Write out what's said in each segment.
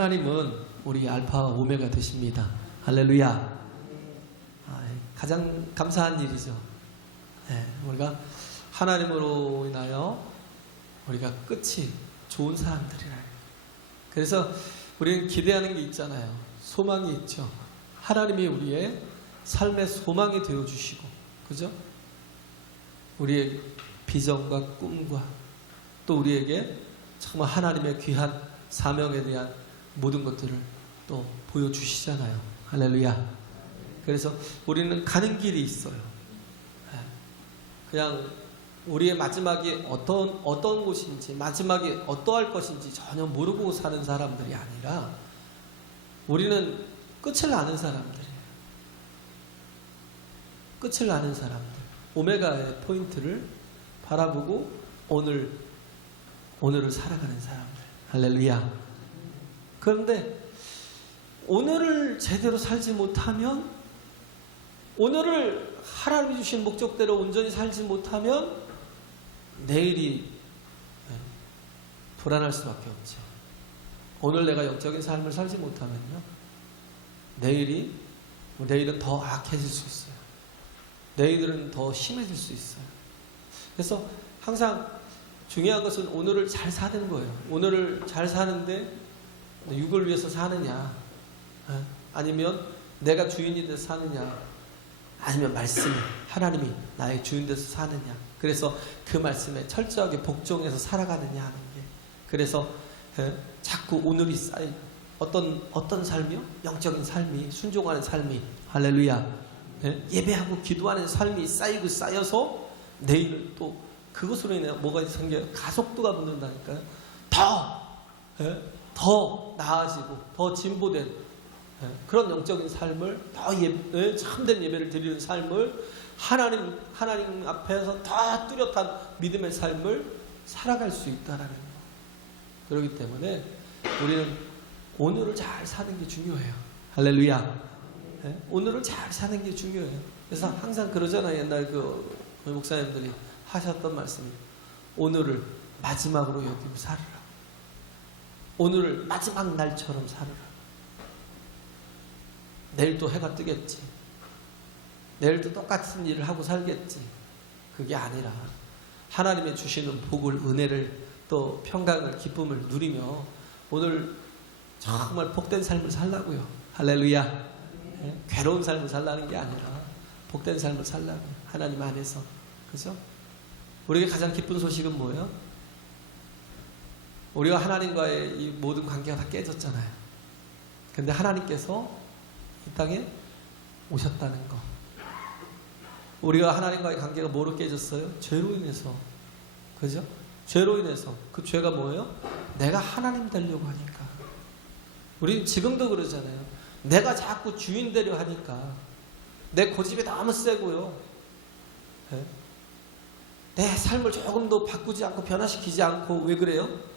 하나님은 우리 알파와 오메가 되십니다. 할렐루야. 가장 감사한 일이죠. 우리가 하나님으로 인하여 우리가 끝이 좋은 사람들이라. 그래서 우리는 기대하는 게 있잖아요. 소망이 있죠. 하나님이 우리의 삶의 소망이 되어주시고, 그죠? 우리의 비전과 꿈과 또 우리에게 정말 하나님의 귀한 사명에 대한 모든 것들을 또 보여주시잖아요. 할렐루야. 그래서 우리는 가는 길이 있어요. 그냥 우리의 마지막이 어떤 곳인지, 마지막이 어떠할 것인지 전혀 모르고 사는 사람들이 아니라 우리는 끝을 아는 사람들이에요. 끝을 아는 사람들. 오메가의 포인트를 바라보고 오늘을 살아가는 사람들. 할렐루야. 그런데 오늘을 제대로 살지 못하면, 오늘을 하나님이 주신 목적대로 온전히 살지 못하면 내일이 불안할 수밖에 없죠. 오늘 내가 영적인 삶을 살지 못하면요, 내일은 더 악해질 수 있어요. 내일은 더 심해질 수 있어요. 그래서 항상 중요한 것은 오늘을 잘 사는 거예요. 오늘을 잘 사는데 육을 위해서 사느냐, 아니면 내가 주인이 돼서 사느냐, 아니면 말씀이, 하나님이 나의 주인 돼서 사느냐, 그래서 그 말씀에 철저하게 복종해서 살아가느냐 하는 게. 그래서 자꾸 오늘이 쌓이고, 어떤 삶이요? 영적인 삶이, 순종하는 삶이, 할렐루야, 예배하고 기도하는 삶이 쌓이고 쌓여서 내일 또 그것으로 인해 뭐가 생겨요? 가속도가 붙는다니까요. 더 나아지고 더 진보된 그런 영적인 삶을, 더 참된 예배를 드리는 삶을, 하나님 앞에서 더 뚜렷한 믿음의 삶을 살아갈 수 있다라는 거. 그렇기 때문에 우리는 오늘을 잘 사는 게 중요해요. 할렐루야. 오늘을 잘 사는 게 중요해요. 그래서 항상 그러잖아요. 옛날 그 목사님들이 하셨던 말씀이, 오늘을 마지막으로 여기고 살으라. 오늘을 마지막 날처럼 살으라. 내일 또 해가 뜨겠지. 내일 또 똑같은 일을 하고 살겠지. 그게 아니라 하나님의 주시는 복을, 은혜를, 또 평강을, 기쁨을 누리며 오늘 정말 복된 삶을 살라고요. 할렐루야. 괴로운 삶을 살라는 게 아니라 복된 삶을 살라고요. 하나님 안에서. 그죠? 우리에게 가장 기쁜 소식은 뭐예요? 우리가 하나님과의 이 모든 관계가 다 깨졌잖아요. 근데 하나님께서 이 땅에 오셨다는 거. 우리가 하나님과의 관계가 뭐로 깨졌어요? 죄로 인해서. 그죠? 죄로 인해서. 그 죄가 뭐예요? 내가 하나님 되려고 하니까. 우리 지금도 그러잖아요. 내가 자꾸 주인 되려 하니까 내 고집이 너무 세고요. 내 삶을 조금도 바꾸지 않고 변화시키지 않고. 왜 그래요?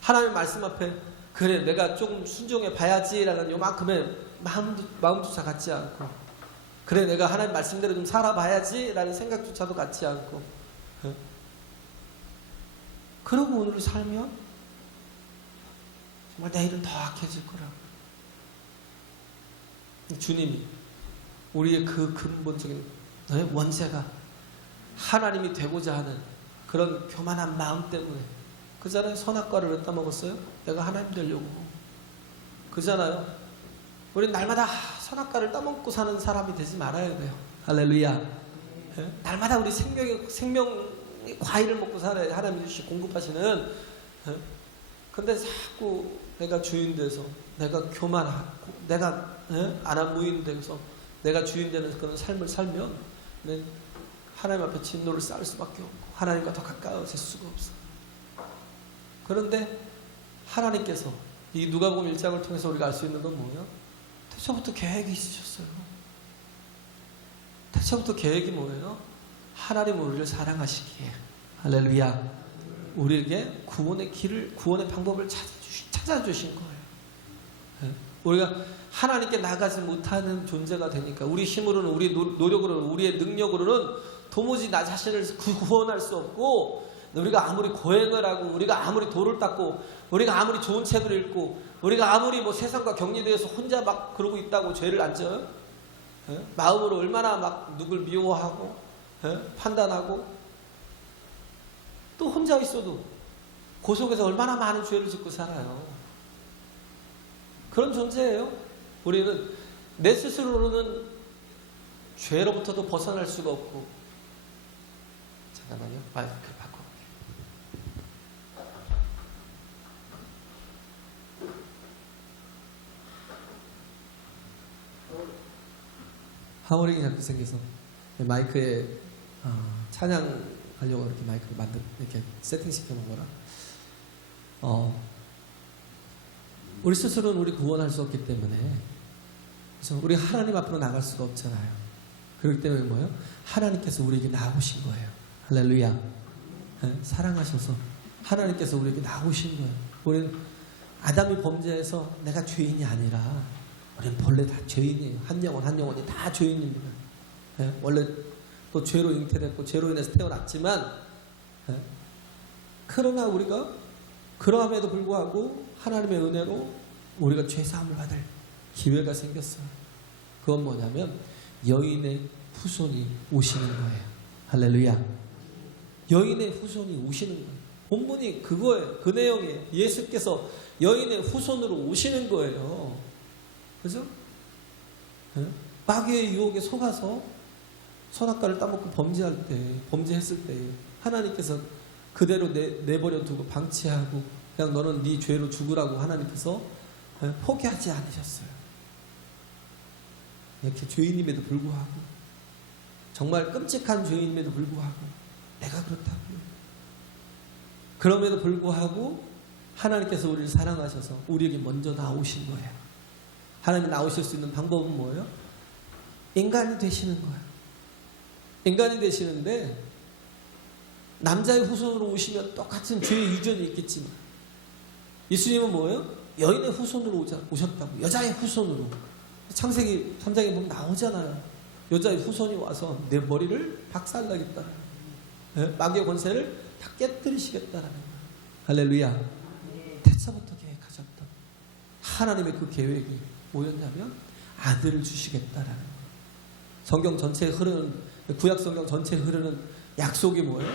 하나님 말씀 앞에 그래 내가 조금 순종해 봐야지라는 요만큼의 마음조차 갖지 않고, 그래 내가 하나님 말씀대로 좀 살아봐야지라는 생각조차도 갖지 않고, 그러고 오늘을 살면 정말 내일은 더 악해질 거라고. 주님이 우리의 그 근본적인 원죄가 하나님이 되고자 하는 그런 교만한 마음 때문에, 그잖아요. 선악과를 왜 따먹었어요? 내가 하나님 되려고. 그잖아요. 우리는 날마다 선악과를 따먹고 사는 사람이 되지 말아야 돼요. 할렐루야. 날마다 우리 생명의 과일을 먹고 살아야 하나님이 주시 공급하시는. 근데 자꾸 내가 주인 돼서, 내가 교만하고, 내가 안한무인 돼서 내가 주인 되는 그런 삶을 살면 하나님 앞에 진노를 쌓을 수밖에 없고 하나님과 더 가까워질 수가 없어. 그런데 하나님께서 이 누가복음 1장을 통해서 우리가 알 수 있는 건 뭐예요? 태초부터 계획이 있으셨어요. 태초부터 계획이 뭐예요? 하나님 우리를 사랑하시기에, 할렐루야, 우리에게 구원의 길을, 구원의 방법을 찾아주신 거예요. 우리가 하나님께 나가지 못하는 존재가 되니까, 우리 힘으로는, 우리 노력으로는, 우리의 능력으로는 도무지 나 자신을 구원할 수 없고 우리가 아무리 고행을 하고, 우리가 아무리 돌을 닦고, 우리가 아무리 좋은 책을 읽고, 우리가 아무리 뭐 세상과 격리되어서 혼자 막 그러고 있다고 죄를 안 져요? 예? 마음으로 얼마나 막 누굴 미워하고, 예? 판단하고, 또 혼자 있어도 그 속에서 얼마나 많은 죄를 짓고 살아요. 그런 존재예요. 우리는 내 스스로는 죄로부터도 벗어날 수가 없고. 잠깐만요. 마이크 바꿔볼게요. 하모링이 자꾸 생겨서 마이크에 찬양하려고 이렇게 마이크를 이렇게 세팅시켜 놓은 거라. 우리 스스로는 우리 구원할 수 없기 때문에, 그래서 우리 하나님 앞으로 나갈 수가 없잖아요. 그렇기 때문에 뭐예요? 하나님께서 우리에게 나오신 거예요. 할렐루야. 네? 사랑하셔서 하나님께서 우리에게 나오신 거예요. 우리는 아담이 범죄해서 내가 죄인이 아니라 우리는 본래 다 죄인이에요. 한 영혼이 다 죄인입니다. 네? 원래 또 죄로 잉태됐고 죄로 인해서 태어났지만, 네? 그러나 우리가 그러함에도 불구하고 하나님의 은혜로 우리가 죄사함을 받을 기회가 생겼어요. 그건 뭐냐면 여인의 후손이 오시는 거예요. 할렐루야. 여인의 후손이 오시는 거예요. 본문이 그거예요. 그 내용이에요. 예수께서 여인의 후손으로 오시는 거예요. 그죠? 네? 마귀의 유혹에 속아서 선악과를 따먹고 범죄했을 때 하나님께서 그대로 내버려 두고 방치하고 그냥 너는 네 죄로 죽으라고 하나님께서 포기하지 않으셨어요. 이렇게 죄인임에도 불구하고, 정말 끔찍한 죄인임에도 불구하고, 내가 그렇다고요. 그럼에도 불구하고 하나님께서 우리를 사랑하셔서 우리에게 먼저 나오신 거예요. 하나님이 나오실 수 있는 방법은 뭐예요? 인간이 되시는 거예요. 인간이 되시는데 남자의 후손으로 오시면 똑같은 죄의 유전이 있겠지만, 예수님은 뭐예요? 여인의 후손으로 오셨다고. 여자의 후손으로. 창세기 3장에 보면 나오잖아요. 여자의 후손이 와서 내 머리를 박살나겠다. 네? 마귀의 권세를 다 깨뜨리시겠다라는 거예요. 할렐루야. 태초부터 계획하셨던 하나님의 그 계획이 뭐였냐면 아들을 주시겠다라는 거예요. 성경 전체에 흐르는, 구약 성경 전체에 흐르는 약속이 뭐예요?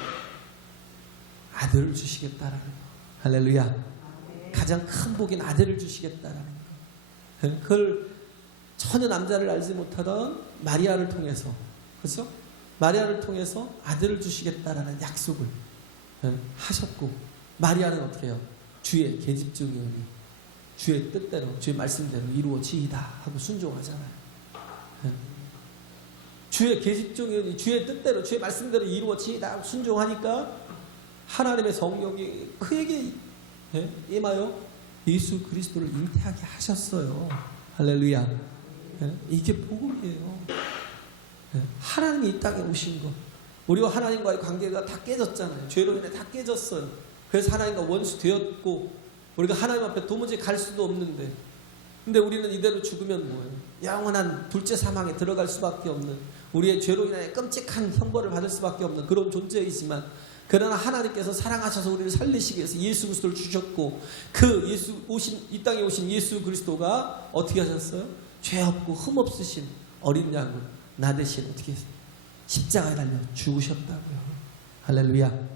아들을 주시겠다라는 거. 할렐루야. 가장 큰 복인 아들을 주시겠다라는 거. 그걸 전혀 남자를 알지 못하던 마리아를 통해서, 그렇죠? 마리아를 통해서 아들을 주시겠다라는 약속을 하셨고, 마리아는 어떻게 해요? 주의 계집종이오니 주의 뜻대로, 주의 말씀대로 이루어지이다 하고 순종하잖아요. 주의 계집종이오니 주의 뜻대로, 주의 말씀대로 이루어지이다 하고 순종하니까 하나님의 성령이 그에게 임하여 예수 그리스도를 잉태하게 하셨어요. 할렐루야. 이게 복음이에요. 하나님이 이 땅에 오신 것, 우리와 하나님과의 관계가 다 깨졌잖아요. 죄로 인해 다 깨졌어요. 그래서 하나님과 원수 되었고 우리가 하나님 앞에 도무지 갈 수도 없는데, 근데 우리는 이대로 죽으면 뭐예요? 영원한 둘째 사망에 들어갈 수밖에 없는, 우리의 죄로 인해 끔찍한 형벌을 받을 수밖에 없는 그런 존재이지만, 그러나 하나님께서 사랑하셔서 우리를 살리시기 위해서 예수 그리스도를 주셨고, 그 이 땅에 오신 예수 그리스도가 어떻게 하셨어요? 죄 없고 흠 없으신 어린 양을 나 대신 어떻게 했어요? 십자가에 달려 죽으셨다고요. 할렐루야.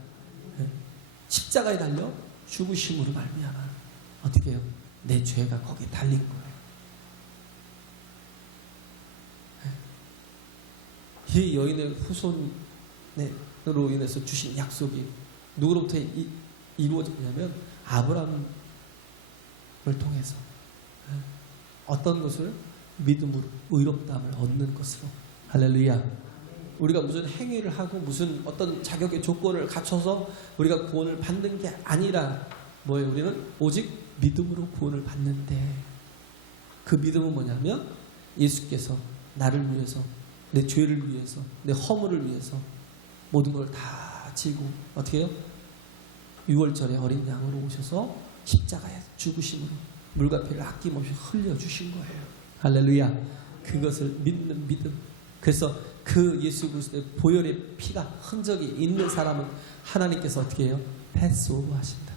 십자가에 달려 죽으심으로 말미암아 어떻게 해요? 내 죄가 거기에 달린 거예요. 이 여인의 후손으로 인해서 주신 약속이 누구로부터 이루어졌냐면 아브라함을 통해서 어떤 것을 믿음으로 의롭다함을 얻는 것으로. 할렐루야. 우리가 무슨 행위를 하고 무슨 어떤 자격의 조건을 갖춰서 우리가 구원을 받는 게 아니라 뭐예요? 우리는 오직 믿음으로 구원을 받는데, 그 믿음은 뭐냐면 예수께서 나를 위해서, 내 죄를 위해서, 내 허물을 위해서 모든 걸 다 지고 어떻게 해요? 6월절에 어린 양으로 오셔서 십자가에 죽으심으로 물과 피를 아낌없이 흘려주신 거예요. 할렐루야. 그것을 믿는 믿음, 그래서 그 예수 그리스도의 보혈의 피가 흔적이 있는 사람은 하나님께서 어떻게 해요? 패스오브 하신다.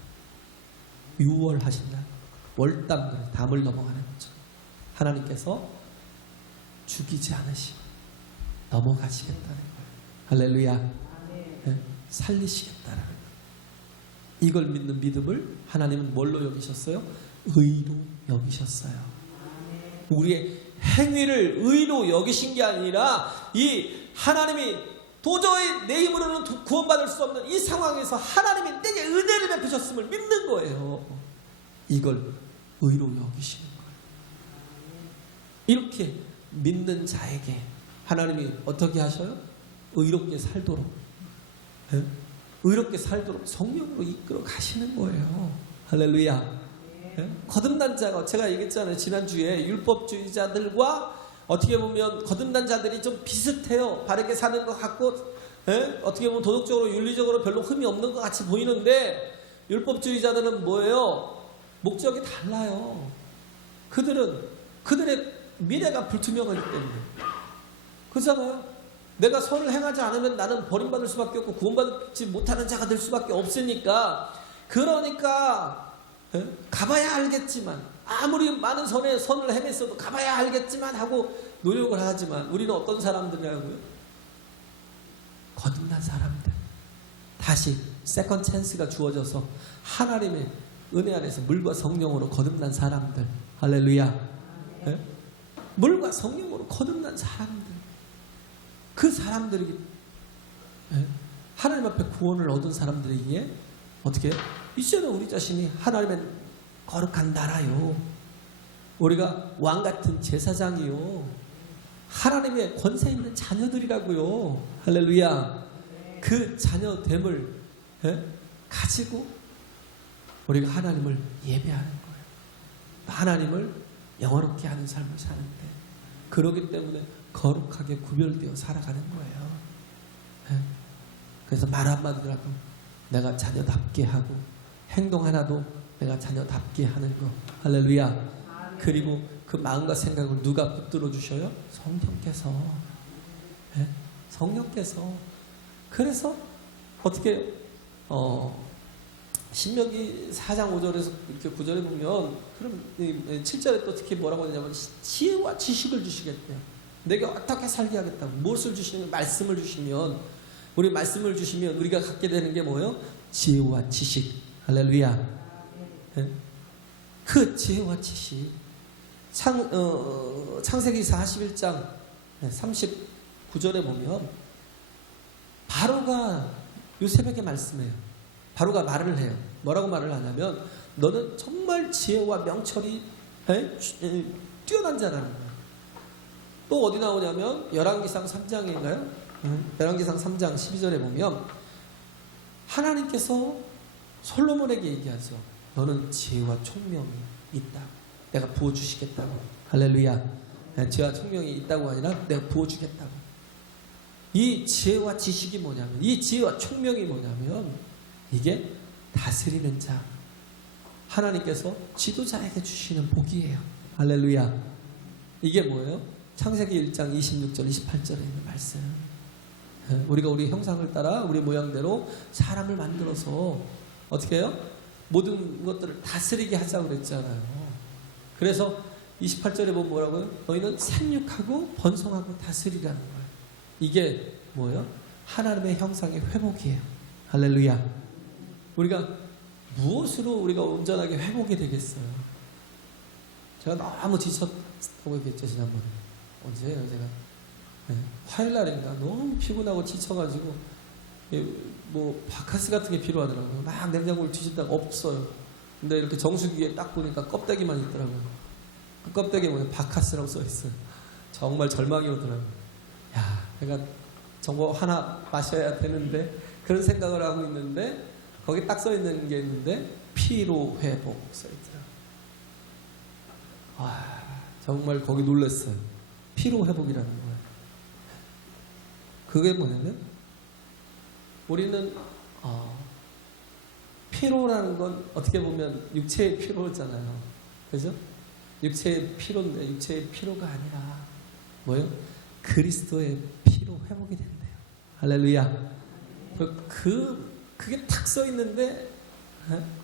유월하신다. 월담을 담을 넘어가는 거죠. 하나님께서 죽이지 않으시고 넘어가시겠다는 거예요. 할렐루야. 네, 살리시겠다라는 거예요. 이걸 믿는 믿음을 하나님은 뭘로 여기셨어요? 의로 여기셨어요. 우리의 행위를 의로 여기신 게 아니라 이 하나님이 도저히 내 힘으로는 구원받을 수 없는 이 상황에서 하나님이 내게 은혜를 베푸셨음을 믿는 거예요. 이걸 의로 여기시는 거예요. 이렇게 믿는 자에게 하나님이 어떻게 하셔요? 의롭게 살도록, 네? 의롭게 살도록 성령으로 이끌어 가시는 거예요. 할렐루야. 네? 거듭난 자가, 제가 얘기했잖아요. 지난주에 율법주의자들과 어떻게 보면 거듭난 자들이 좀 비슷해요. 바르게 사는 것 같고, 네? 어떻게 보면 도덕적으로 윤리적으로 별로 흠이 없는 것 같이 보이는데, 율법주의자들은 뭐예요? 목적이 달라요. 그들의 미래가 불투명하기 때문에. 그렇잖아요. 내가 선을 행하지 않으면 나는 버림받을 수밖에 없고 구원받지 못하는 자가 될 수밖에 없으니까, 그러니까 가봐야 알겠지만, 아무리 많은 선을 행했어도 가봐야 알겠지만 하고 노력을 하지만, 우리는 어떤 사람들이라고요? 거듭난 사람들. 다시 세컨 찬스가 주어져서 하나님의 은혜 안에서 물과 성령으로 거듭난 사람들. 할렐루야. 네? 물과 성령으로 거듭난 사람들. 그 사람들이 하나님 앞에 구원을 얻은 사람들에게 어떻게 해요? 이제는 우리 자신이 하나님의 거룩한 나라요, 우리가 왕같은 제사장이요, 하나님의 권세 있는 자녀들이라고요. 할렐루야. 그 자녀됨을 가지고 우리가 하나님을 예배하는 거예요. 하나님을 영화롭게 하는 삶을 사는데, 그러기 때문에 거룩하게 구별되어 살아가는 거예요. 그래서 말 한마디라도 내가 자녀답게 하고, 행동 하나도 내가 자녀답게 하는 거. 할렐루야. 그리고 그 마음과 생각을 누가 붙들어 주셔요? 성령께서. 성령께서. 그래서 어떻게 신명기 4장 5절에서 이렇게 9절에 보면, 그럼 7절에 또 어떻게 뭐라고 하냐면 지혜와 지식을 주시겠대요. 내게 어떻게 살게 하겠다고. 무엇을 주시면? 말씀을 주시면, 우리 말씀을 주시면 우리가 갖게 되는 게 뭐예요? 지혜와 지식. 할렐루야. 그 지혜와 지식. 창세기 41장 39절에 보면 바로가 요셉에게 말씀해요. 바로가 말을 해요. 뭐라고 말을 하냐면, 너는 정말 지혜와 명철이 뛰어난 자라는 거예요. 또 어디 나오냐면 열왕기상 3장인가요? 열왕기상 3장 12절에 보면 하나님께서 솔로몬에게 얘기하죠. 너는 지혜와 총명이 있다고. 내가 부어주시겠다고. 할렐루야. 지혜와 총명이 있다고 아니라 내가 부어주겠다고. 이 지혜와 지식이 뭐냐면, 이 지혜와 총명이 뭐냐면, 이게 다스리는 자, 하나님께서 지도자에게 주시는 복이에요. 할렐루야. 이게 뭐예요? 창세기 1장 26절 28절에 있는 말씀. 우리가 우리 형상을 따라 우리 모양대로 사람을 만들어서 어떻게 해요? 모든 것들을 다스리게 하자고 그랬잖아요. 그래서 28절에 보면 뭐라고요? 너희는 생육하고 번성하고 다스리라는 거예요. 이게 뭐예요? 하나님의 형상의 회복이에요. 할렐루야. 우리가 무엇으로 우리가 온전하게 회복이 되겠어요? 제가 너무 지쳤다고 얘기했죠, 지난번에. 언제예요, 제가? 화요일날인가 너무 피곤하고 지쳐가지고 뭐 바카스 같은 게 필요하더라고요. 막 냉장고를 뒤진다가 없어요. 근데 이렇게 정수기에 딱 보니까 껍데기만 있더라고요. 그 껍데기에 뭐냐, 바카스라고 써있어요. 정말 절망이 오더라고요. 야, 내가 저거 하나 마셔야 되는데, 그런 생각을 하고 있는데, 거기 딱 써있는 게 있는데 피로 회복 써있더라고요. 와, 정말 거기 놀랐어요. 피로 회복이라는 거예요. 그게 뭐냐면, 우리는 피로라는 건 어떻게 보면 육체의 피로잖아요. 그죠? 육체의 피로인데, 육체의 피로가 아니라 뭐예요? 그리스도의 피로 회복이 된대요. 할렐루야. 그게 탁 써 있는데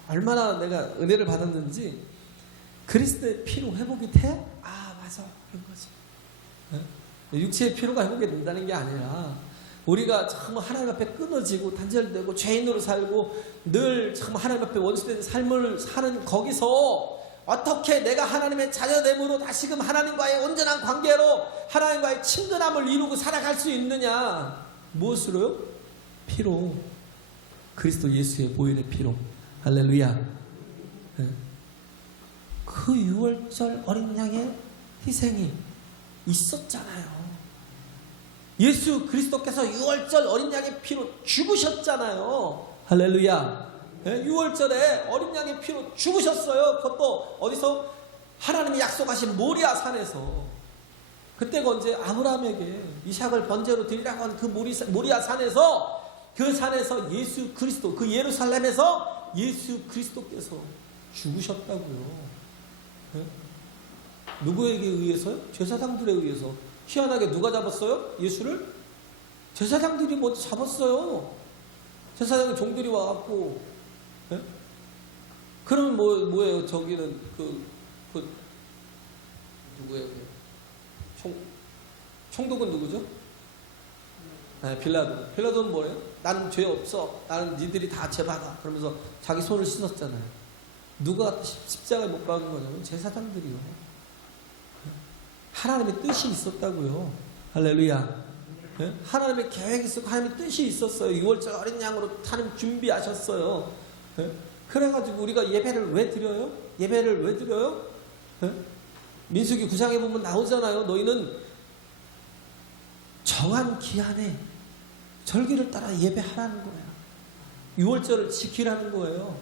얼마나 내가 은혜를 받았는지, 그리스도의 피로 회복이 돼? 아, 맞아. 그런 거지. 육체의 피로가 회복이 된다는 게 아니라 우리가 정말 하나님 앞에 끊어지고 단절되고 죄인으로 살고 늘 정말 하나님 앞에 원수된 삶을 사는 거기서 어떻게 내가 하나님의 자녀됨으로 다시금 하나님과의 온전한 관계로 하나님과의 친근함을 이루고 살아갈 수 있느냐? 무엇으로요? 피로. 그리스도 예수의 보혈의 피로. 할렐루야. 그 6월절 어린 양의 희생이 있었잖아요. 예수 그리스도께서 6월절 어린 양의 피로 죽으셨잖아요. 할렐루야. 6월절에 어린 양의 피로 죽으셨어요. 그것도 어디서? 하나님이 약속하신 모리아 산에서. 그때가 언제? 아브라함에게 이삭을 번제로 드리라고 한 그 모리아 산에서, 그 산에서 예수 그리스도, 그 예루살렘에서 예수 그리스도께서 죽으셨다고요. 누구에게 의해서요? 제사장들에 의해서. 희한하게 누가 잡았어요? 예수를? 제사장들이 먼저 잡았어요. 제사장 종들이 와갖고. 그러면 뭐예요? 저기는 누구예요? 총독은 누구죠? 빌라도. 빌라도는 뭐예요? 나는 죄 없어. 나는 니들이 다 죄받아. 그러면서 자기 손을 씻었잖아요. 누가 십자가에 못 박은 거냐면 제사장들이요. 하나님의 뜻이 있었다고요. 할렐루야. 하나님의 계획이 있었고 하나님의 뜻이 있었어요. 6월절 어린 양으로 하나님 준비하셨어요. 그래가지고 우리가 예배를 왜 드려요? 예배를 왜 드려요? 민수기 9장에 보면 나오잖아요. 너희는 정한 기한에 절기를 따라 예배하라는 거예요. 6월절을 지키라는 거예요.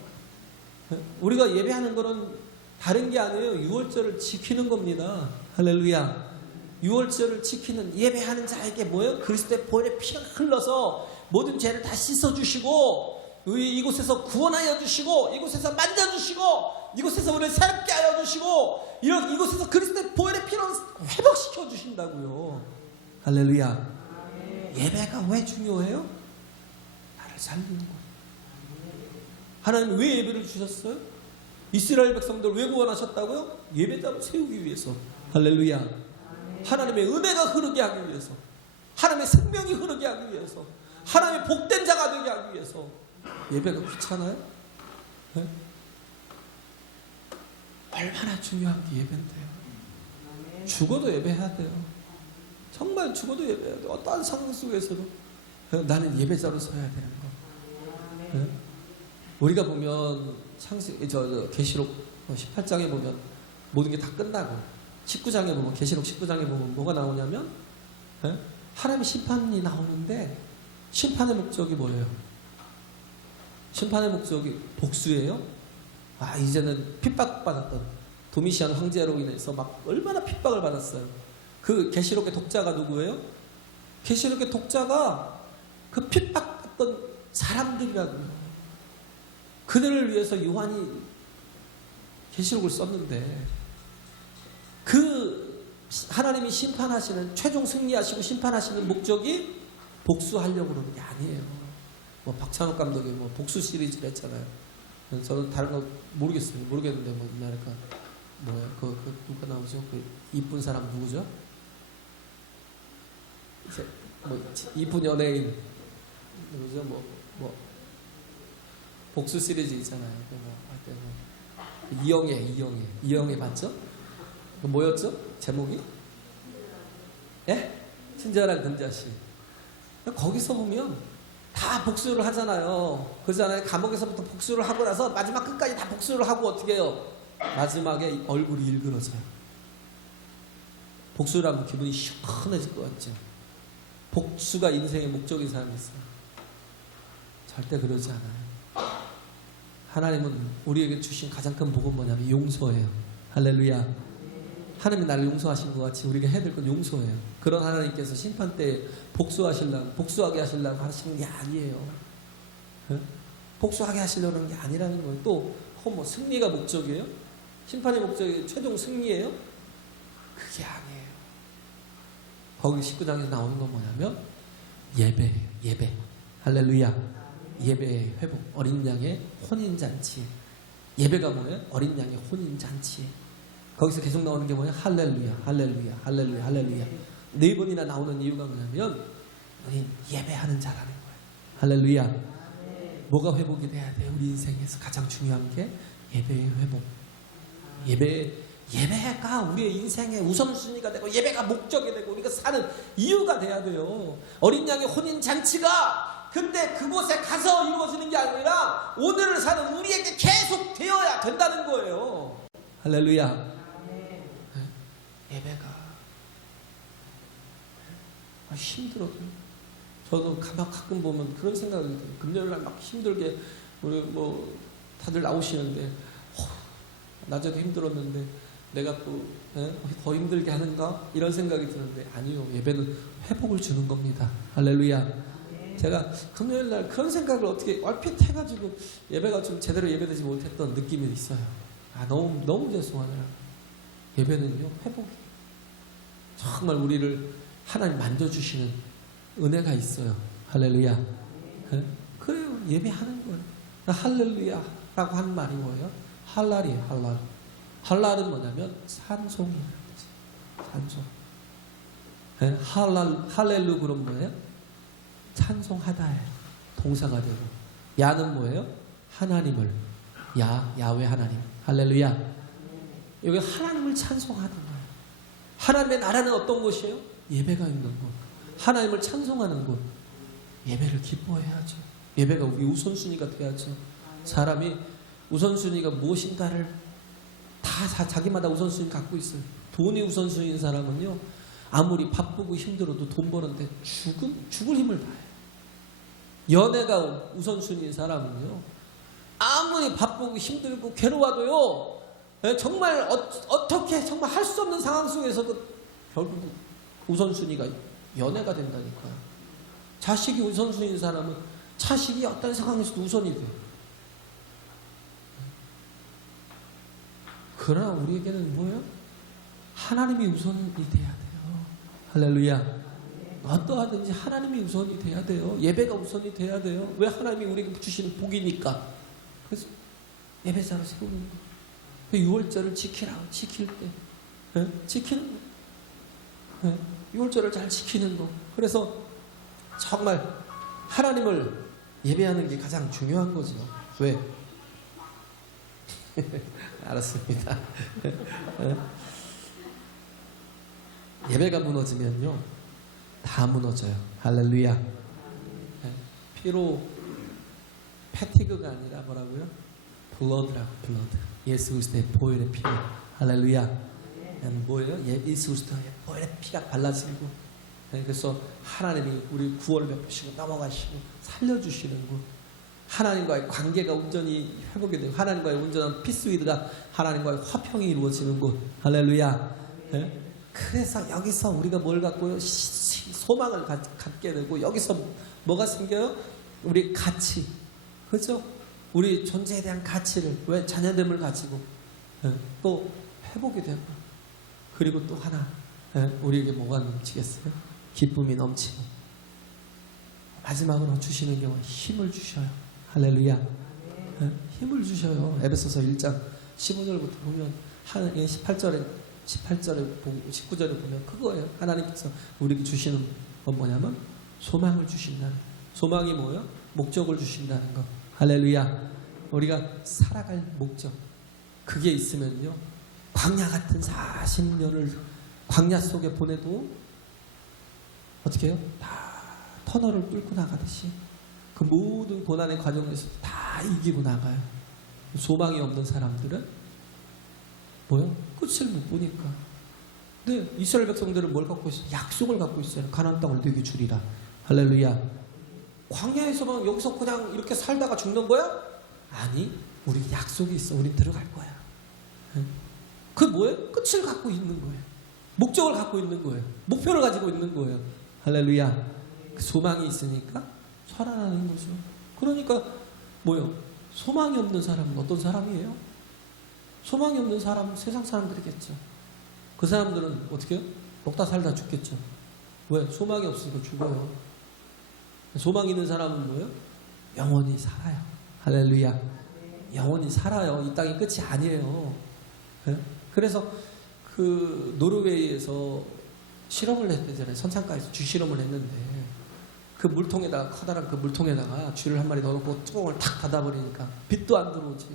우리가 예배하는 거는 다른 게 아니에요. 6월절을 지키는 겁니다. 할렐루야. 6월절을 지키는, 예배하는 자에게 뭐예요? 그리스도의 보혈의 피가 흘러서 모든 죄를 다 씻어주시고 이곳에서 구원하여 주시고 이곳에서 만져주시고 이곳에서 우리를 새롭게 하여 주시고 이곳에서 그리스도의 보혈의 피로 회복시켜 주신다고요. 할렐루야. 예배가 왜 중요해요? 나를 살리는 거예요. 하나님 왜 예배를 주셨어요? 이스라엘 백성들 왜 구원하셨다고요? 예배자로 세우기 위해서. 할렐루야. 하나님의 은혜가 흐르게 하기 위해서, 하나님의 생명이 흐르게 하기 위해서, 하나님의 복된 자가 되게 하기 위해서. 예배가 귀찮아요? 네? 얼마나 중요한 게 예배인데요. 죽어도 예배해야 돼요. 정말 죽어도 예배해야 돼요. 어떠한 상황 속에서도 나는 예배자로 서야 되는 거. 네? 우리가 보면 계시록 18장에 보면 모든 게 다 끝나고 19장에 보면, 계시록 19장에 보면 뭐가 나오냐면 하나님의 심판이 나오는데, 심판의 목적이 뭐예요? 심판의 목적이 복수예요? 이제는 핍박받았던 도미시안 황제로 인해서 막 얼마나 핍박을 받았어요. 그 계시록의 독자가 누구예요? 계시록의 독자가 그 핍박받던 사람들이라고요. 그들을 위해서 요한이 계시록을 썼는데, 그 하나님이 심판하시는, 최종 승리하시고 심판하시는 목적이 복수하려고 그러는 게 아니에요. 박찬욱 감독이 복수 시리즈를 했잖아요. 저는 다른 거 모르겠는데 옛날에가 뭐야? 누가 나오죠? 그 이쁜 사람 누구죠? 이쁜 연예인 누구죠? 복수 시리즈 있잖아요. 이영애 봤죠? 뭐였죠? 제목이? 예? 친절한 금자씨. 거기서 보면 다 복수를 하잖아요. 그러잖아요. 감옥에서부터 복수를 하고 나서 마지막 끝까지 다 복수를 하고 어떻게 해요? 마지막에 얼굴이 일그러져요. 복수를 하면 기분이 시원해질 것 같죠? 복수가 인생의 목적인 사람이 있어요. 절대 그러지 않아요. 하나님은 우리에게 주신 가장 큰 복은 뭐냐면 용서예요. 할렐루야. 하나님이 나를 용서하신 것 같이 우리가 해야 될 건 용서예요. 그런 하나님께서 심판 때 복수하게 하시려고 하시는 게 아니에요. 복수하게 하시려는 게 아니라는 거예요. 또 승리가 목적이에요? 심판의 목적이 최종 승리예요? 그게 아니에요. 거기 19장에서 나오는 건 뭐냐면 예배예요. 예배. 할렐루야. 예배의 회복. 어린 양의 혼인잔치. 예배가 뭐예요? 어린 양의 혼인잔치. 거기서 계속 나오는 게 뭐예요? 할렐루야, 할렐루야, 할렐루야, 할렐루야. 4번이나 나오는 이유가 뭐냐면 우리 예배하는 자라는 거예요. 할렐루야. 뭐가 회복이 돼야 돼요? 우리 인생에서 가장 중요한 게 예배의 회복. 예배가 우리의 인생의 우선순위가 되고 예배가 목적이 되고 우리가 사는 이유가 돼야 돼요. 어린 양의 혼인잔치가 근데 그곳에 가서 이루어지는 게 아니라 오늘을 사는 우리에게 계속 되어야 된다는 거예요. 할렐루야. 예배가 힘들어요. 저도 가끔 보면 그런 생각이 들어요. 금요일날 막 힘들게 우리 뭐 다들 나오시는데 낮에도 힘들었는데 내가 또 더 힘들게 하는가? 이런 생각이 드는데 아니요. 예배는 회복을 주는 겁니다. 할렐루야. 제가 금요일날 그런 생각을 어떻게 얼핏 해가지고 예배가 좀 제대로 예배되지 못했던 느낌이 있어요. 너무 죄송하네요. 예배는요 회복이 정말 우리를 하나님 만져주시는 은혜가 있어요. 할렐루야. 그래요. 예배하는 거예요. 할렐루야라고 하는 말이 뭐예요? 할랄이에요. 할랄. 할랄은 뭐냐면 찬송이라는 거지. 찬송. 할렐루 그럼 뭐예요? 찬송하다예요. 동사가 되고. 야는 뭐예요? 하나님을. 야외 하나님. 할렐루야. 여기 하나님을 찬송하는 거예요. 하나님의 나라는 어떤 곳이에요? 예배가 있는 곳. 하나님을 찬송하는 곳. 예배를 기뻐해야죠. 예배가 우리 우선순위가 돼야죠. 사람이 우선순위가 무엇인가를 다 자기마다 우선순위 갖고 있어요. 돈이 우선순위인 사람은요 아무리 바쁘고 힘들어도 돈 버는데 죽을 힘을 다해요. 연애가 우선순위인 사람은요 아무리 바쁘고 힘들고 괴로워도요 정말 어떻게 정말 할 수 없는 상황 속에서도 결국 우선순위가 연애가 된다니까요. 자식이 우선순위인 사람은 자식이 어떤 상황에서도 우선이 돼요. 그러나 우리에게는 뭐예요? 하나님이 우선이 돼야 돼요. 할렐루야. 어떠하든지 하나님이 우선이 돼야 돼요. 예배가 우선이 돼야 돼요. 왜? 하나님이 우리에게 주시는 복이니까. 그래서 예배자로 세우는 거. 6월절을 지킬 때 지키는 거. 6월절을 잘 지키는 거. 그래서 정말 하나님을 예배하는 게 가장 중요한 거죠. 왜? 알았습니다. 예배가 무너지면요 다 무너져요. 할렐루야. 피로 패티그가 아니라 뭐라고요? 블러드라고. 블러드. 예수 그리스도의 보혈의 피. 할렐루야. 뭐예요? 예수 그리스도의 보혈의 피가 발라지고 그래서 하나님이 우리 구원을 베푸시고 넘어가시고 살려주시는 것. 하나님과의 관계가 온전히 회복이 되고 하나님과의 온전한 피스위드가 하나님과의 화평이 이루어지는 곳. 할렐루야. 그래서 여기서 우리가 뭘 갖고요? 소망을 갖게 되고 여기서 뭐가 생겨요? 우리 가치. 그렇죠? 우리 존재에 대한 가치를 왜 자녀됨을 가지고 또 회복이 되고 그리고 또 하나 우리에게 뭐가 넘치겠어요? 기쁨이 넘치고 마지막으로 주시는 게 힘을 주셔요. 할렐루야. 힘을 주셔요. 에베소서 1장 15절부터 보면 18절에 19절에 보면 그거예요. 하나님께서 우리에게 주시는 건 뭐냐면 소망을 주신다는 거예요. 소망이 뭐예요? 목적을 주신다는 거. 할렐루야. 우리가 살아갈 목적 그게 있으면요 광야 같은 40년을 광야 속에 보내도 어떻게 해요? 다 터널을 뚫고 나가듯이 그 모든 고난의 과정에서 다 이기고 나가요. 소망이 없는 사람들은 뭐요? 끝을 못 보니까. 근데 이스라엘 백성들은 뭘 갖고 있어요? 약속을 갖고 있어요. 가나안 땅을 너에게 주리라. 할렐루야. 광야에서만 여기서 그냥 이렇게 살다가 죽는 거야? 아니, 우리 약속이 있어. 우리 들어갈 거야. 그 뭐예요? 끝을 갖고 있는 거예요. 목적을 갖고 있는 거예요. 목표를 가지고 있는 거예요. 할렐루야. 그 소망이 있으니까 살아나는 거죠. 그러니까 뭐요? 소망이 없는 사람은 어떤 사람이에요? 소망이 없는 사람은 세상 사람들이겠죠. 그 사람들은 어떻게 해요? 먹다 살다 죽겠죠. 왜? 소망이 없으니까 죽어요. 소망 있는 사람은 뭐예요? 영원히 살아요. 할렐루야. 영원히 살아요. 이 땅이 끝이 아니에요. 네? 그래서 그 노르웨이에서 실험을 했대잖아요. 선창가에서 쥐 실험을 했는데 그 물통에다가 커다란 그 물통에다가 쥐를 한 마리 넣어놓고 뚜껑을 탁 닫아버리니까 빛도 안 들어오지.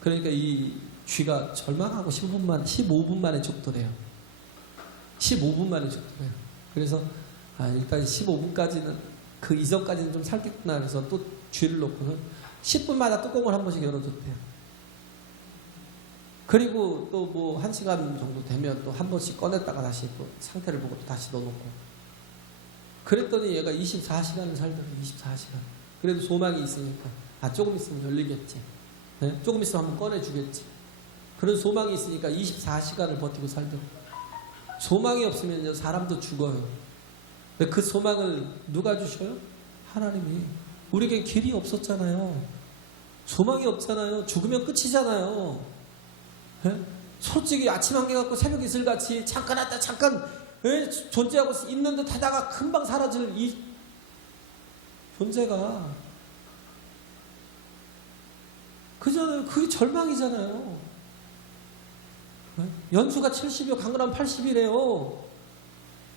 그러니까 이 쥐가 절망하고 15분 만에 죽더래요. 15분 만에 죽더래요. 그래서 일단 15분까지는 그 이전까지는 좀 살겠구나 그래서 또 쥐를 놓고는 10분마다 뚜껑을 한 번씩 열어줬대요. 그리고 또 뭐 1시간 정도 되면 또 한 번씩 꺼냈다가 다시 또 상태를 보고 또 다시 넣어놓고. 그랬더니 얘가 24시간을 살더라고요. 24시간. 그래도 소망이 있으니까 조금 있으면 열리겠지. 네? 조금 있으면 한번 꺼내주겠지. 그런 소망이 있으니까 24시간을 버티고 살더라고요. 소망이 없으면 사람도 죽어요. 그 소망을 누가 주셔요? 하나님이. 우리에게 길이 없었잖아요. 소망이 없잖아요. 죽으면 끝이잖아요. 네? 솔직히 아침 한개 갖고 새벽 이슬같이 잠깐 왔다 잠깐 존재하고 있는 듯 하다가 금방 사라질 이 존재가 그잖아요. 그게 절망이잖아요. 연수가 70이요 강건하면 80이래요.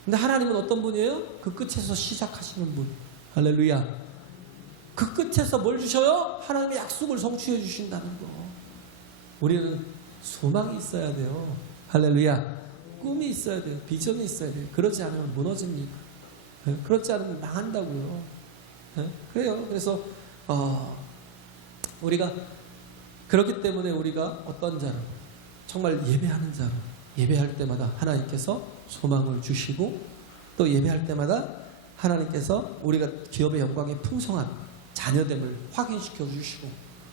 근데 하나님은 어떤 분이에요? 그 끝에서 시작하시는 분. 할렐루야. 그 끝에서 뭘 주셔요? 하나님의 약속을 성취해 주신다는 거. 우리는 소망이 있어야 돼요. 할렐루야. 꿈이 있어야 돼요. 비전이 있어야 돼요. 그러지 않으면 무너집니다. 그렇지 않으면 망한다고요. 그래요. 그래서 우리가 그렇기 때문에 우리가 어떤 자로 정말 예배하는 자로 예배할 때마다 하나님께서 소망을 주시고 또 예배할 때마다 하나님께서 우리가 기업의 영광의 풍성한 자녀됨을 확인시켜 주시고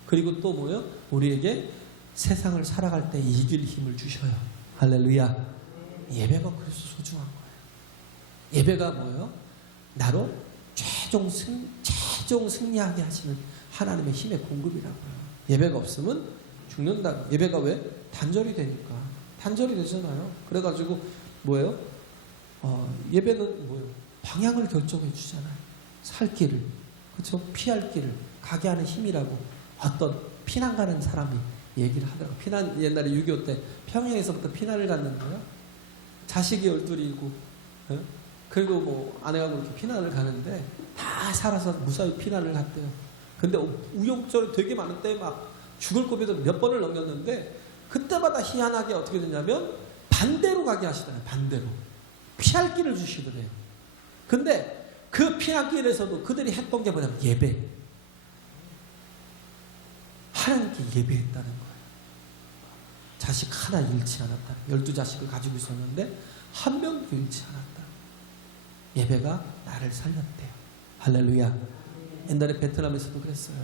그리고 또 뭐요? 우리에게 세상을 살아갈 때 이길 힘을 주셔요. 할렐루야. 예배가 그래서 소중한 거예요. 예배가 뭐예요? 나로 최종 승리하게 하시는 하나님의 힘의 공급이라고요. 예배가 없으면 죽는다. 예배가 왜? 단절이 되니까. 단절이 되잖아요. 그래가지고 뭐예요? 예배는 뭐예요? 방향을 결정해 주잖아요. 살 길을. 그렇죠? 피할 길을 가게 하는 힘이라고 어떤 피난 가는 사람이 얘기를 하더라고요. 피난 옛날에 6.25 때 평양에서부터 피난을 갔는데요. 자식이 12이고 그리고 뭐 아내하고 이렇게 피난을 가는데 다 살아서 무사히 피난을 갔대요. 근데 우여곡절이 되게 많은데 막 죽을 고비도 몇 번을 넘겼는데 그때마다 희한하게 어떻게 됐냐면 반대로 가게 하시더래요. 반대로. 피할 길을 주시더래요. 근데 그 피할 길에서도 그들이 했던 게 뭐냐면 예배. 하나님께 예배했다는 거예요. 자식 하나 잃지 않았다. 12자식을 가지고 있었는데 한 명도 잃지 않았다. 예배가 나를 살렸대요. 할렐루야. 옛날에 베트남에서도 그랬어요.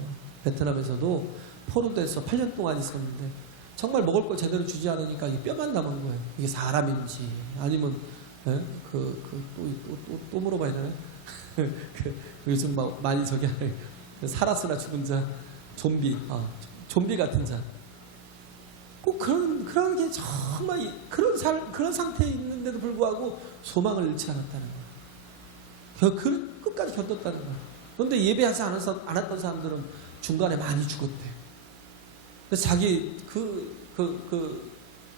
베트남에서도 포로돼서 8년 동안 있었는데 정말 먹을 걸 제대로 주지 않으니까 뼈만 남은 거예요. 이게 사람인지 아니면 또 물어봐야 되나요? 요즘 막 많이 저기 살았으나 죽은 자, 좀비 같은 자. 꼭 그런 게 정말 그런 상태에 있는데도 불구하고 소망을 잃지 않았다는 거예요. 끝까지 견뎠다는 거예요. 그런데 예배하지 않았던 사람들은 중간에 많이 죽었대요. 그래서 자기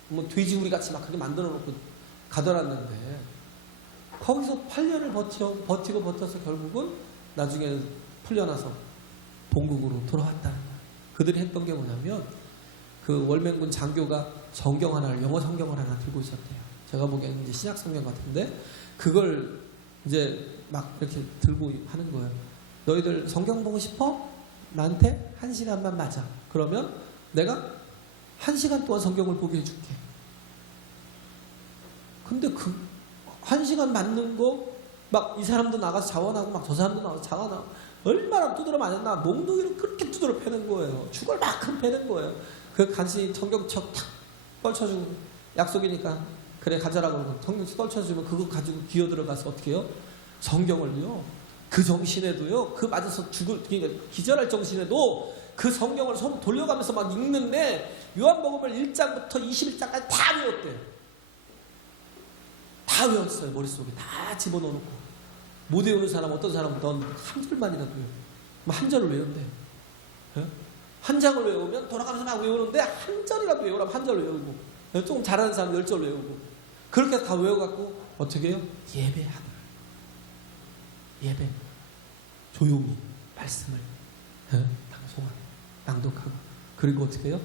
뭐 돼지우리 같이 막 그렇게 만들어 놓고 가둬놨는데 거기서 8년을 버티고 버텨서 결국은 나중에 풀려나서 본국으로 돌아왔다는 거예요. 그들이 했던 게 뭐냐면 그 월맹군 장교가 영어 성경을 하나 들고 있었대요. 제가 보기에는 이제 신약 성경 같은데 그걸 이제 막 이렇게 들고 하는 거예요. 너희들 성경 보고 싶어? 나한테 1시간만 맞아. 그러면 내가 1시간 동안 성경을 보게 해줄게. 근데 그 1시간 맞는 거 막 이 사람도 나가서 자원하고 막 저 사람도 나가서 자원하고 얼마나 두드려 맞았나. 몽둥이를 그렇게 두드려 패는 거예요. 죽을 만큼 패는 거예요. 그 간신히 성경책 탁 떨쳐주고 약속이니까 그래 가자라고 그러고 성경책 떨쳐주면 그거 가지고 기어 들어가서 어떻게 해요? 성경을요. 그 정신에도요. 그 맞아서 그러니까 기절할 정신에도 그 성경을 손 돌려가면서 막 읽는데 요한복음을 1장부터 21장까지 다 외웠대요. 다 다 외웠어요. 머릿속에 다 집어넣어놓고. 못 외우는 사람, 어떤 사람은 넌 한 줄만이라도 외워. 한 절을 외운대. 예? 한 장을 외우면 돌아가면서 막 외우는데 한 절이라도 외우라면 한 절 외우고, 조금 잘하는 사람 10절 외우고, 그렇게 다 외워갖고 어떻게 해요? 예배하더라. 예배. 조용히 말씀을 방송하고 낭독하고, 그리고 어떻게 해요?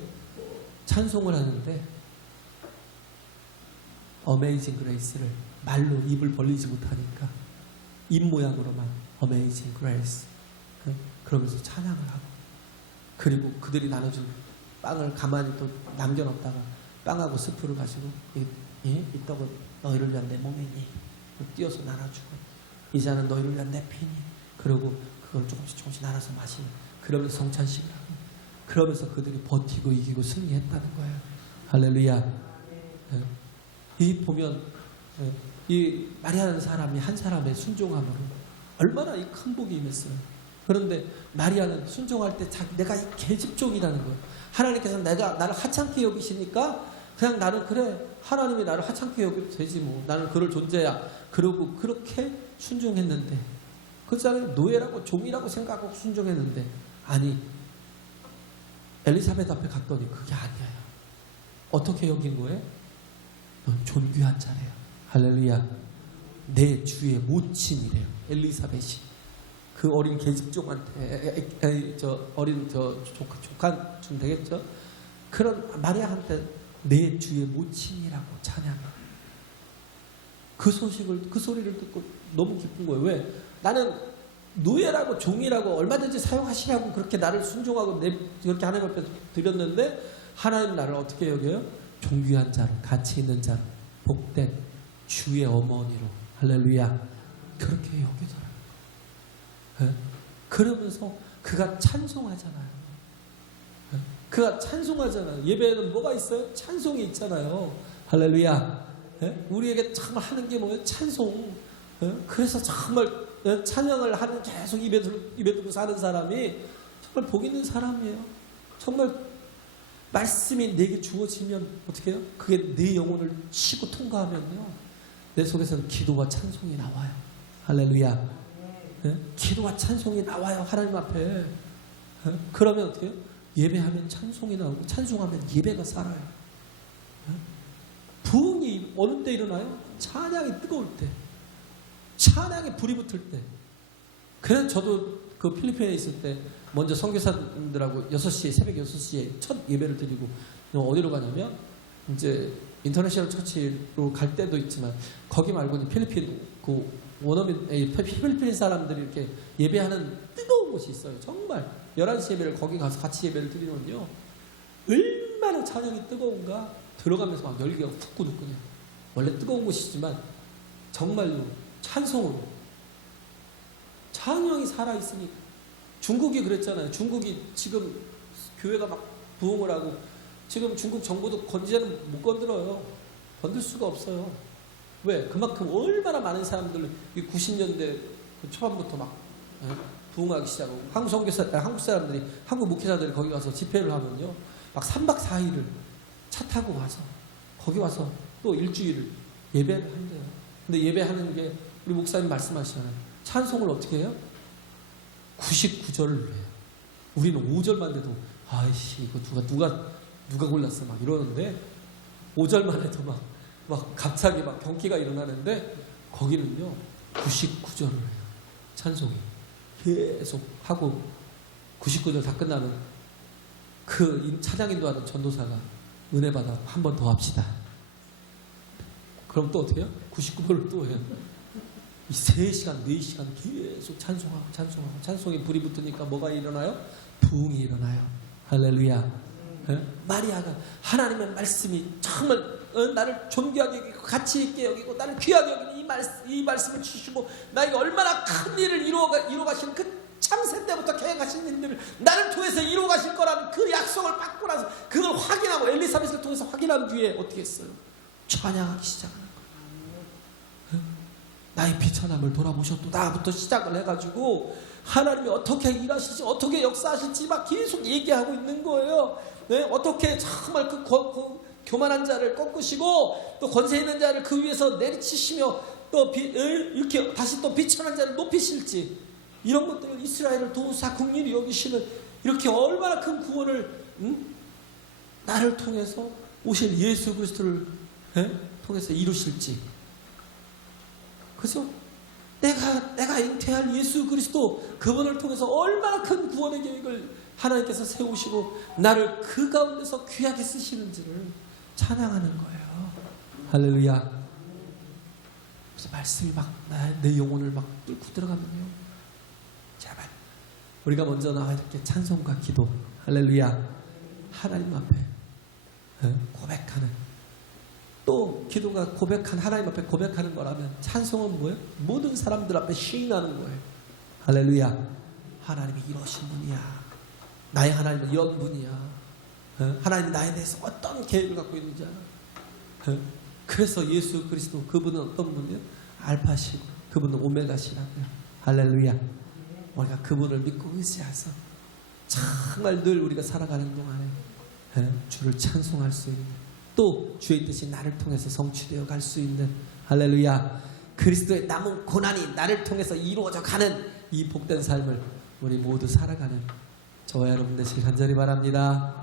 찬송을 하는데 어메이징 그레이스를 말로 입을 벌리지 못하니까 입 모양으로만 어메이징 그레이스 그러면서 찬양을 하고, 그리고 그들이 나눠준 빵을 가만히 또 남겨놓다가 빵하고 스프를 가지고 이 떡은 너희를 위한 내 몸이니 띄어서 나눠주고, 이 잔은 너희를 위한 내 피니, 그리고 그걸 조금씩 나눠서 마시는, 그러면서 성찬식을 하고, 그러면서 그들이 버티고 이기고 승리했다는 거예요. 할렐루야. 이 보면 이 마리아라는 사람이 한 사람의 순종함으로 얼마나 이 큰 복이 임했어요. 그런데 마리아는 순종할 때 내가 이 계집종이라는 거예요. 하나님께서 나를 하찮게 여기시니까 그냥 나는 그래, 하나님이 나를 하찮게 여기도 되지 뭐, 나는 그럴 존재야, 그러고 그렇게 순종했는데, 그렇잖아요. 노예라고 종이라고 생각하고 순종했는데, 아니 엘리사벳 앞에 갔더니 그게 아니에요. 어떻게 여긴 거예요? 넌 존귀한 자래요. 할렐루야. 내 주의 모친이래요. 엘리사벳이 그 어린 계집종한테, 어린 조카쯤 되겠죠? 그런 마리아한테 내 주의 모친이라고 찬양해. 그 소리를 듣고 너무 기쁜 거예요. 왜? 나는 노예라고 종이라고 얼마든지 사용하시라고 그렇게 나를 순종하고 그렇게 하나님 앞에 드렸는데, 하나님 나를 어떻게 여겨요? 존귀한 자로, 가치 있는 자로, 복된 주의 어머니로. 할렐루야. 그렇게 여기더라고요. 그러면서 그가 찬송하잖아요. 그가 찬송하잖아요. 예배에는 뭐가 있어요? 찬송이 있잖아요. 할렐루야. 우리에게 정말 하는 게 뭐예요? 찬송. 그래서 정말 찬양을 하는, 계속 입에 두고 사는 사람이 정말 복 있는 사람이에요. 정말 말씀이 내게 주어지면 어떻게 해요? 그게 내 영혼을 치고 통과하면요, 내 속에서는 기도와 찬송이 나와요. 할렐루야. 기도와 찬송이 나와요. 하나님 앞에. 그러면 어떻게 해요? 예배하면 찬송이 나오고, 찬송하면 예배가 살아요. 부흥이 어느 때 일어나요? 찬양이 뜨거울 때, 찬양에 불이 붙을 때. 그래서 저도 그 필리핀에 있을 때 먼저 선교사님들하고 6시에, 새벽 6시에 첫 예배를 드리고, 어디로 가냐면 이제 인터내셔널 처치로 갈 때도 있지만, 거기 말고는 필리핀 그 원어민, 필리핀 사람들이 이렇게 예배하는 뜨거운 곳이 있어요. 정말 11시 예배를 거기 가서 같이 예배를 드리면요, 얼마나 찬양이 뜨거운가. 들어가면서 막 열기가 훅 그냥. 원래 뜨거운 곳이지만 정말로 찬송으로 찬양이 살아있으니까. 중국이 그랬잖아요. 중국이 지금 교회가 막 부흥을 하고, 지금 중국 정부도 건지는 못 건드려요. 건들 수가 없어요. 왜? 그만큼 얼마나 많은 사람들, 90년대 초반부터 막 부흥하기 시작하고, 한국 사람들이, 한국 목회자들이 거기 가서 집회를 하면요, 막 3박 4일을 차 타고 와서 거기 와서 또 일주일을 예배를 한대요. 근데 예배하는 게 우리 목사님 말씀하시잖아요. 찬송을 어떻게 해요? 99절을 해요. 우리는 5절만 돼도 아이씨 이거 누가 골랐어 막 이러는데, 5절만 해도 막 갑자기 막 경기가 일어나는데, 거기는요 99절을 해요. 찬송이 계속 하고, 99절 다 끝나면 그 찬양 인도하는 전도사가 은혜 받아 한 번 더 합시다. 그럼 또 어떻게 해요? 99절을 또 해요. 이 3시간, 4시간 계속 찬송하고 찬송에 불이 붙으니까 뭐가 일어나요? 부흥이 일어나요. 할렐루야. 마리아가 하나님의 말씀이 정말 나를 존귀하게 여기고 가치 있게 여기고 나를 귀하게 여기는 이 말씀을 주시고, 나에게 얼마나 큰 일을 이루어가시는 그 창세 때부터 계획하신 일들을 나를 통해서 이루어가실 거라는 그 약속을 받고 나서 그걸 확인하고, 엘리사벳을 통해서 확인한 뒤에 어떻게 했어요? 찬양하기 시작하는 거예요. 나의 비천함을 돌아보셨도, 나부터 시작을 해가지고 하나님이 어떻게 일하실지, 어떻게 역사하실지 막 계속 얘기하고 있는 거예요. 네? 어떻게 정말 그 교만한 자를 꺾으시고 또 권세 있는 자를 그 위에서 내리치시며 또 이렇게 다시 또 비천한 자를 높이실지, 이런 것들을 이스라엘을 도우사 긍휼히 여기시는 이렇게 얼마나 큰 구원을 나를 통해서 오실 예수 그리스도를 통해서 이루실지. 그죠? 내가 잉태할 예수 그리스도, 그분을 통해서 얼마나 큰 구원의 계획을 하나님께서 세우시고 나를 그 가운데서 귀하게 쓰시는지를 찬양하는 거예요. 할렐루야. 그래서 말씀이 막 내 영혼을 막 뚫고 들어가면요, 제발 우리가 먼저 나와 이렇게 찬송과 기도, 할렐루야, 하나님 앞에 고백하는, 또 기도가 고백한, 하나님 앞에 고백하는 거라면 찬송은 뭐예요? 모든 사람들 앞에 시인하는 거예요. 할렐루야. 하나님이 이러신 분이야. 나의 하나님은 이런 분이야. 하나님이 나에 대해서 어떤 계획을 갖고 있는지 알아. 그래서 예수 그리스도, 그분은 어떤 분이에요? 알파시고 그분은 오메가시라고요. 할렐루야. 우리가 그분을 믿고 의지해서 정말 늘 우리가 살아가는 동안에 주를 찬송할 수 있는, 또 주의 뜻이 나를 통해서 성취되어 갈 수 있는, 할렐루야, 그리스도의 남은 고난이 나를 통해서 이루어져 가는 이 복된 삶을 우리 모두 살아가는 저와 여러분 되시길 간절히 바랍니다.